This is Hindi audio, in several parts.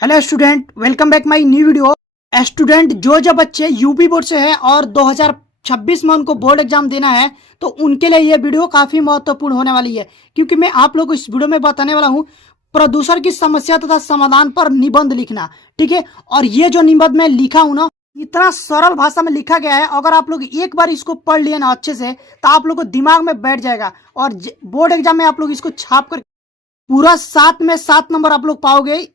Hello student, welcome back my new video. Student जो बच्चे यूपी बोर्ड से है और 2026 में उनको बोर्ड एग्जाम देना है तो उनके लिए ये वीडियो काफी महत्वपूर्ण होने वाली है, क्योंकि मैं आप लोगों को इस वीडियो में बताने वाला हूँ प्रदूषण की समस्या तथा समाधान पर निबंध लिखना। ठीक है, और ये जो निबंध मैं लिखा हूँ ना, इतना सरल भाषा में लिखा गया है। अगर आप लोग एक बार इसको पढ़ लिए ना अच्छे से तो आप लोग को दिमाग में बैठ जाएगा और बोर्ड एग्जाम में आप लोग इसको छाप कर पूरा 7 में 7 नंबर आप लोग पाओगे।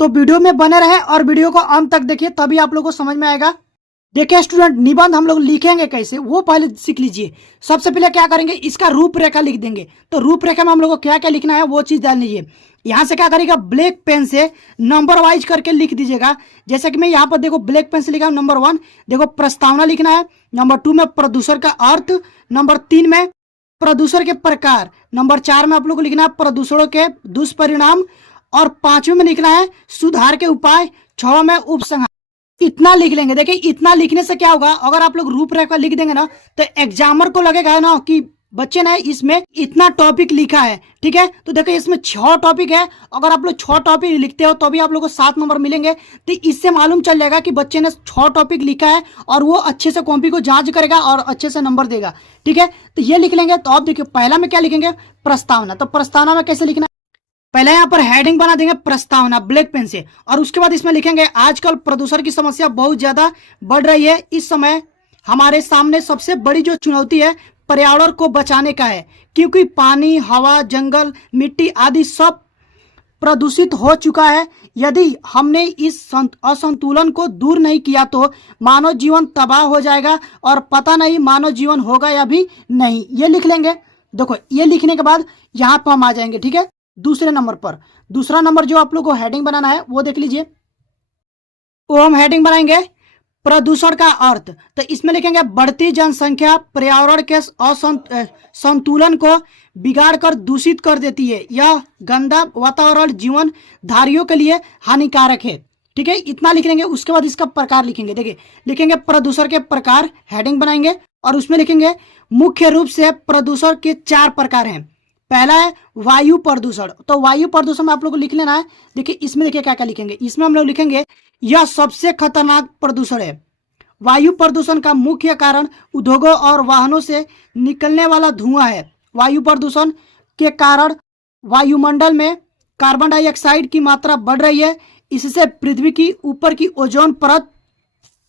तो वीडियो में बने रहे और वीडियो को अंत तक देखिए, तभी आप लोगों को समझ में आएगा। देखिए स्टूडेंट, निबंध हम लोग लिखेंगे कैसे वो पहले सीख लीजिए। सबसे पहले क्या करेंगे, इसका रूपरेखा लिख देंगे। तो रूपरेखा में हम लोग को क्या क्या लिखना है वो चीज डाल लीजिए। यहाँ से क्या करेगा, ब्लैक पेन से नंबर वाइज करके लिख दीजिएगा। जैसे कि मैं यहाँ पर देखो ब्लैक पेन से लिखा हूँ। नंबर 1 देखो प्रस्तावना लिखना है। नंबर 2 में प्रदूषण का अर्थ। नंबर 3 में प्रदूषण के प्रकार। नंबर 4 में आप लोग को लिखना है प्रदूषणों के दुष्परिणाम। और 5वें में लिखना है सुधार के उपाय। 6वें में उपसंहार। इतना लिख लेंगे। देखिए इतना लिखने से क्या होगा, अगर आप लोग रूपरेखा लिख देंगे ना तो एग्जामर को लगेगा ना कि बच्चे ने इसमें इतना टॉपिक लिखा है। ठीक है, तो देखिए इसमें 6 टॉपिक है। अगर आप लोग 6 टॉपिक लिखते हो तो भी आप लोग को 7 नंबर मिलेंगे। तो इससे मालूम चल जाएगा कि बच्चे ने 6 टॉपिक लिखा है और वो अच्छे से कॉपी को जांच करेगा और अच्छे से नंबर देगा। ठीक है, तो ये लिख लेंगे। तो आप देखिए पहला में क्या लिखेंगे, प्रस्तावना। तो प्रस्तावना में कैसे लिखना, पहले यहाँ पर हेडिंग बना देंगे प्रस्तावना ब्लैक पेन से, और उसके बाद इसमें लिखेंगे आजकल प्रदूषण की समस्या बहुत ज्यादा बढ़ रही है। इस समय हमारे सामने सबसे बड़ी जो चुनौती है पर्यावरण को बचाने का है, क्योंकि पानी, हवा, जंगल, मिट्टी आदि सब प्रदूषित हो चुका है। यदि हमने इस असंतुलन को दूर नहीं किया तो मानव जीवन तबाह हो जाएगा और पता नहीं मानव जीवन होगा या भी नहीं। ये लिख लेंगे। देखो ये लिखने के बाद यहाँ पर हम आ जाएंगे। ठीक है, दूसरे नंबर पर। दूसरा नंबर जो आप लोग को हेडिंग बनाना है वो देख लीजिए। वो हम हेडिंग बनाएंगे प्रदूषण का अर्थ। तो इसमें लिखेंगे बढ़ती जनसंख्या पर्यावरण के संतुलन को बिगाड़ कर दूषित कर देती है। यह गंदा वातावरण जीवन धारियों के लिए हानिकारक है। ठीक है, इतना लिख लेंगे। उसके बाद इसका प्रकार लिखेंगे। देखिए लिखेंगे प्रदूषण के प्रकार, हेडिंग बनाएंगे और उसमें लिखेंगे मुख्य रूप से प्रदूषण के 4 प्रकार हैं। पहला है वायु प्रदूषण। तो वायु प्रदूषण में आप लोग को लिख लेना है। देखिए इसमें देखिए क्या क्या लिखेंगे। इसमें हम लोग लिखेंगे यह सबसे खतरनाक प्रदूषण है। वायु प्रदूषण का मुख्य कारण उद्योगों और वाहनों से निकलने वाला धुआं है। वायु प्रदूषण के कारण वायुमंडल में कार्बन डाइऑक्साइड की मात्रा बढ़ रही है। इससे पृथ्वी की ऊपर की ओजोन परत,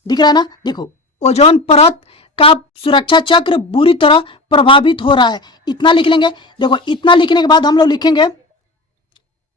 दिख रहा है ना, देखो ओजोन परत का सुरक्षा चक्र बुरी तरह प्रभावित हो रहा है। इतना लिख लेंगे। देखो इतना लिखने के बाद हम लोग लिखेंगे,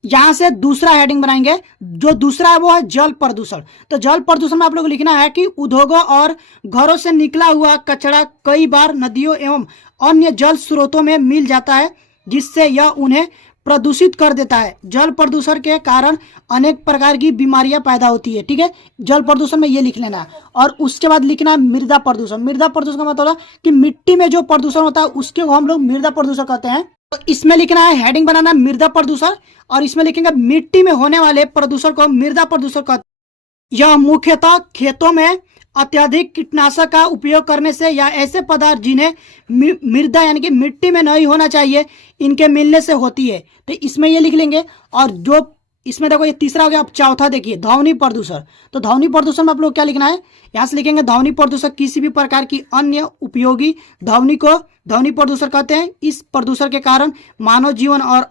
यहां से दूसरा हेडिंग बनाएंगे। जो दूसरा है वो है जल प्रदूषण। तो जल प्रदूषण में आप लोग को लिखना है कि उद्योगों और घरों से निकला हुआ कचरा कई बार नदियों एवं अन्य जल स्रोतों में मिल जाता है, जिससे यह उन्हें प्रदूषित कर देता है। जल प्रदूषण के कारण अनेक प्रकार की बीमारियां पैदा होती है। ठीक है, जल प्रदूषण में ये लिख लेना है। और उसके बाद लिखना है मृदा प्रदूषण। मृदा प्रदूषण का मतलब है कि मिट्टी में जो प्रदूषण होता है उसके को हम लोग मृदा प्रदूषण कहते हैं। तो इसमें लिखना है, हेडिंग बनाना है मृदा प्रदूषण, और इसमें लिखेंगे मिट्टी में होने वाले प्रदूषण को मृदा प्रदूषण कहते हैं। यह मुख्यतः खेतों में अत्यधिक कीटनाशक का उपयोग करने से या ऐसे पदार्थ जिन्हें मृदा यानी कि मिट्टी में नहीं होना चाहिए इनके मिलने से होती है। तो इसमें ये लिख लेंगे। और जो इसमें देखो ये तीसरा हो गया। अब चौथा देखिए ध्वनि प्रदूषण। तो ध्वनि प्रदूषण में आप लोग क्या लिखना है, यहाँ से लिखेंगे ध्वनि प्रदूषण किसी भी प्रकार की अन्य उपयोगी ध्वनि को ध्वनि प्रदूषण कहते हैं। इस प्रदूषण के कारण मानव जीवन और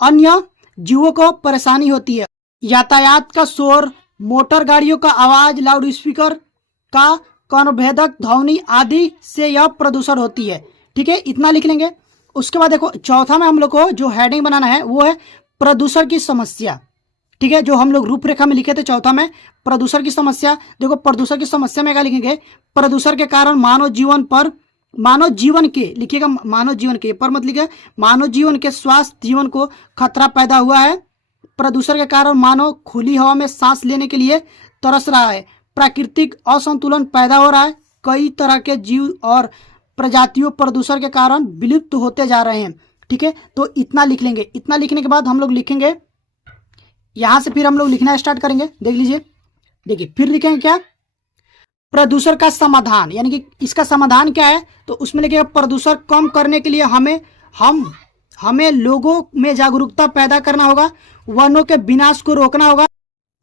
अन्य जीवों को परेशानी होती है। यातायात का शोर, मोटर गाड़ियों का आवाज, लाउड स्पीकर का कर्णभेदक ध्वनि आदि से यह प्रदूषण होती है। ठीक है, इतना लिख लेंगे। उसके बाद देखो चौथा में हम लोग को जो हेडिंग बनाना है वो है प्रदूषण की समस्या। ठीक है, जो हम लोग रूपरेखा में लिखे थे चौथा में प्रदूषण की समस्या। देखो प्रदूषण की समस्या में क्या लिखेंगे, प्रदूषण के कारण मानव जीवन के लिखिएगा, मानव जीवन के पर मत लिखिए, मानव जीवन के स्वास्थ्य जीवन को खतरा पैदा हुआ है। प्रदूषण के कारण मानव खुली हवा में सांस लेने के लिए तरस रहा है। प्राकृतिक असंतुलन पैदा हो रहा है। कई तरह के जीव और प्रजातियों प्रदूषण के कारण विलुप्त होते जा रहे हैं। ठीक है, तो इतना लिख लेंगे। इतना लिखने के बाद हम लोग लिखेंगे, यहां से फिर हम लोग लिखना स्टार्ट करेंगे। देख लीजिए, देखिए फिर लिखेंगे क्या, प्रदूषण का समाधान, यानी कि इसका समाधान क्या है। तो उसमें लिखेगा प्रदूषण कम करने के लिए हम हमें लोगों में जागरूकता पैदा करना होगा, वनों के विनाश को रोकना होगा,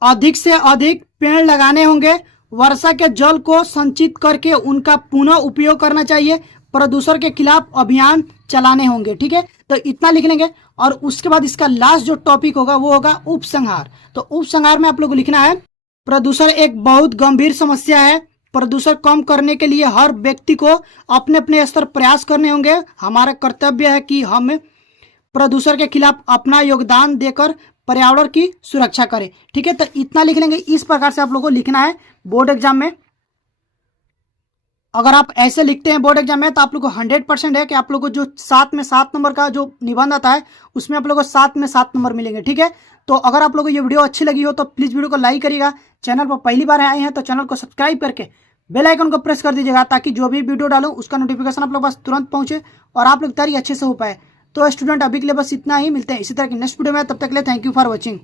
अधिक से अधिक पेड़ लगाने होंगे, वर्षा के जल को संचित करके उनका पुनः उपयोग करना चाहिए, प्रदूषण के खिलाफ अभियान चलाने होंगे। ठीक है, तो इतना लिख लेंगे। और उसके बाद इसका लास्ट जो टॉपिक होगा वो होगा उपसंहार। तो उपसंहार में आप लोग को लिखना है, प्रदूषण एक बहुत गंभीर समस्या है। प्रदूषण कम करने के लिए हर व्यक्ति को अपने अपने स्तर प्रयास करने होंगे। हमारा कर्तव्य है कि हम प्रदूषण के खिलाफ अपना योगदान देकर पर्यावरण की सुरक्षा करें। ठीक है, तो इतना लिख लेंगे। इस प्रकार से आप लोगों को लिखना है बोर्ड एग्जाम में। अगर आप ऐसे लिखते हैं बोर्ड एग्जाम में तो आप लोग को 100% है कि आप लोग को जो 7 नंबर का जो निबंध आता है उसमें आप लोग को 7 नंबर मिलेंगे। ठीक है, तो अगर आप लोगों को ये वीडियो अच्छी लगी हो तो प्लीज़ वीडियो को लाइक करिएगा। चैनल पर पहली बार आए हैं तो चैनल को सब्सक्राइब करके बेल आइकन को प्रेस कर दीजिएगा, ताकि जो भी वीडियो डालूं उसका नोटिफिकेशन आप लोग पास तुरंत पहुंचे और आप लोग तैयारी अच्छे से हो पाए। तो स्टूडेंट अभी के लिए बस इतना ही, मिलते हैं इसी तरह की नेक्स्ट वीडियो में। तब तक के लिए थैंक यू फॉर वॉचिंग।